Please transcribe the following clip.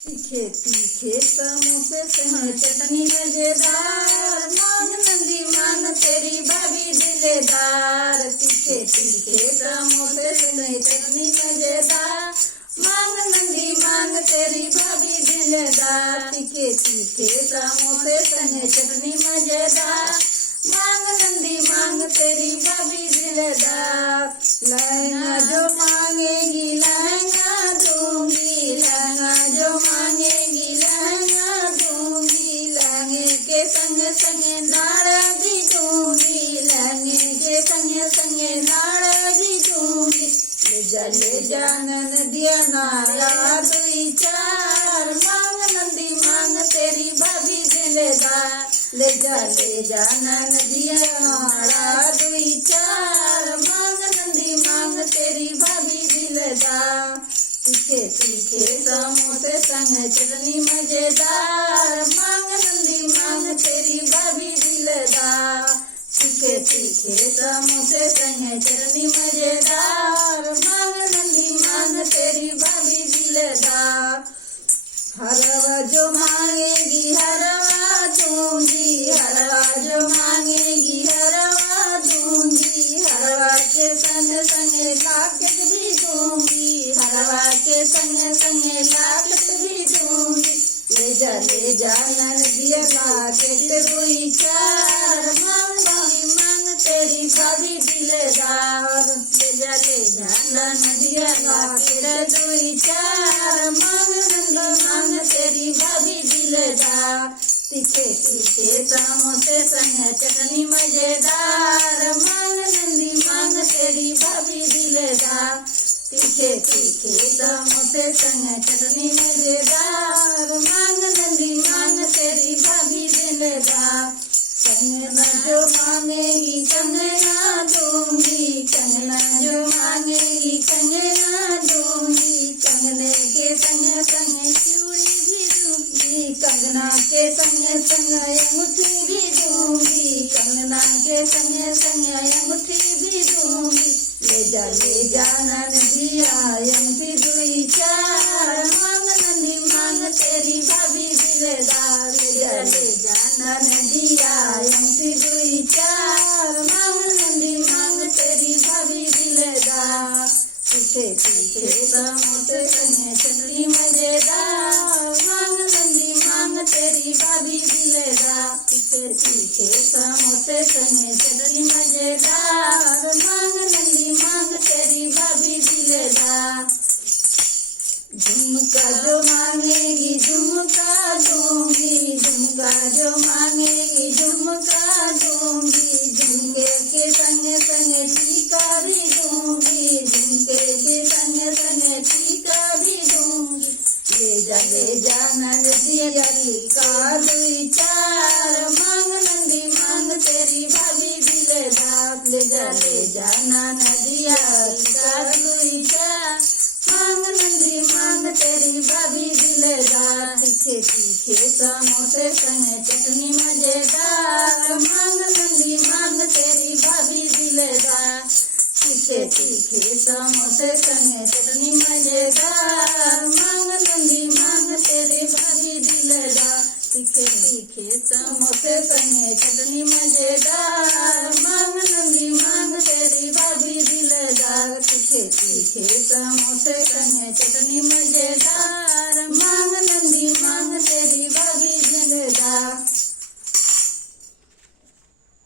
तीखे तीखे समोसे संग चटनी मजेदार, मांग नंदी मांग तेरी भाभी दिलेदार। तीखे तीखे समोसे संग चटनी मजेदार, मांग नंदी मांग तेरी भाभी दिलेदार। तीखे तीखे समोसे संग चटनी मजेदार, मांग नंदी मांग तेरी भाभी दिलेदार। लहंगा जो मांगेगी लहंगा दूंगी, लहंगा जो मांगेगी लहंगा दूंगी। लहंगे के संग संग नाड़ा भी दूंगी, लहंगे के संग संग नाड़ा भी दूंगी। ले जा नदिया नाला दुई चार, मांग नंदी मांग तेरी भाभी दिलेदार। ले जा नदिया नाला दुई चार, मांग नंदी मांग तेरी भाभी दिलेदार। तीखे तीखे समोसे संग चटनी मजेदार, मांग नंदी मांग तेरी भाभी दिलेदार। तीखे तीखे समोसे संग चटनी मजेदार, मांग नंदी मांग तेरी भाभी दिलेदार। हरवा जो मांगेगी हरवा दूंगी, हरवा जो मांगेगी हरवा दूंगी। हरवा के संग संग लाखत भी दूंगी, हरवा के संग संग लाखत भी दूंगी। ले जा नदिया लाखत दुई चार, मांग मांग तेरी भाभी दिलेदार। ले जा नदिया लाखत दुई चार, मांग नंदी मांग तेरी भाभी दिलेदार। तीखे तीखे समोसे संग चटनी मजेदार, मांग नंदी मांग तेरी भाभी दिलेदार। तीखे तीखे समोसे संग चटनी मजेदार, मांग नंदी मांग तेरी भाभी दिलेदार। कंगना जो मांगेगी कंगना दूंगी, कंगना जो मांगेगी कंगना दूंगी। कंगने के संग संग चूड़ी भी दूंगी, कंगना के संग संग अंगूठी भी दूंगी, कंगना के संग संग अंगूठी भी दूंगी। ले जा नदिया अंगूठी दुई चार, मांग नंदी मांग तेरी भाभी दिलेदार। ले जा नदिया अंगूठी दुई चार, मांग नंदी मांग तेरी भाभी दिलेदार। तीखे तीखे समोसे संग चटनी मजेदार, मांग नंदी मांग तेरी भाभी दिलेदार। तीखे तीखे समोसे संग चटनी मजेदार, मांग नंदी मांग तेरी भाभी दिलेदार। झुमका जो मांगेगी झुमका दूंगी, झुमका जो मांगेगी झुमका दूंगी। झुमके के संग संग टीका भी दूंगी, झुमके के संग संग टीका भी दूंगी। ले जा नदिया टीका दुई चार, मांग नंदी मांग तेरी भाभी दिलेदार। ले जा नदिया टीका दुई चार, मांग नंदी मांग तेरी भाभी दिलेदार। तीखे तीखे समोसे संग चटनी मजेदार, मांग नंदी मांग तेरी भाभी दिलेदार। तीखे तीखे समोसे संग चटनी मजेदार, मांग नंदी मांग तेरी भाभी दिलेदार। तीखे तीखे समोसे संग चटनी मजेदार।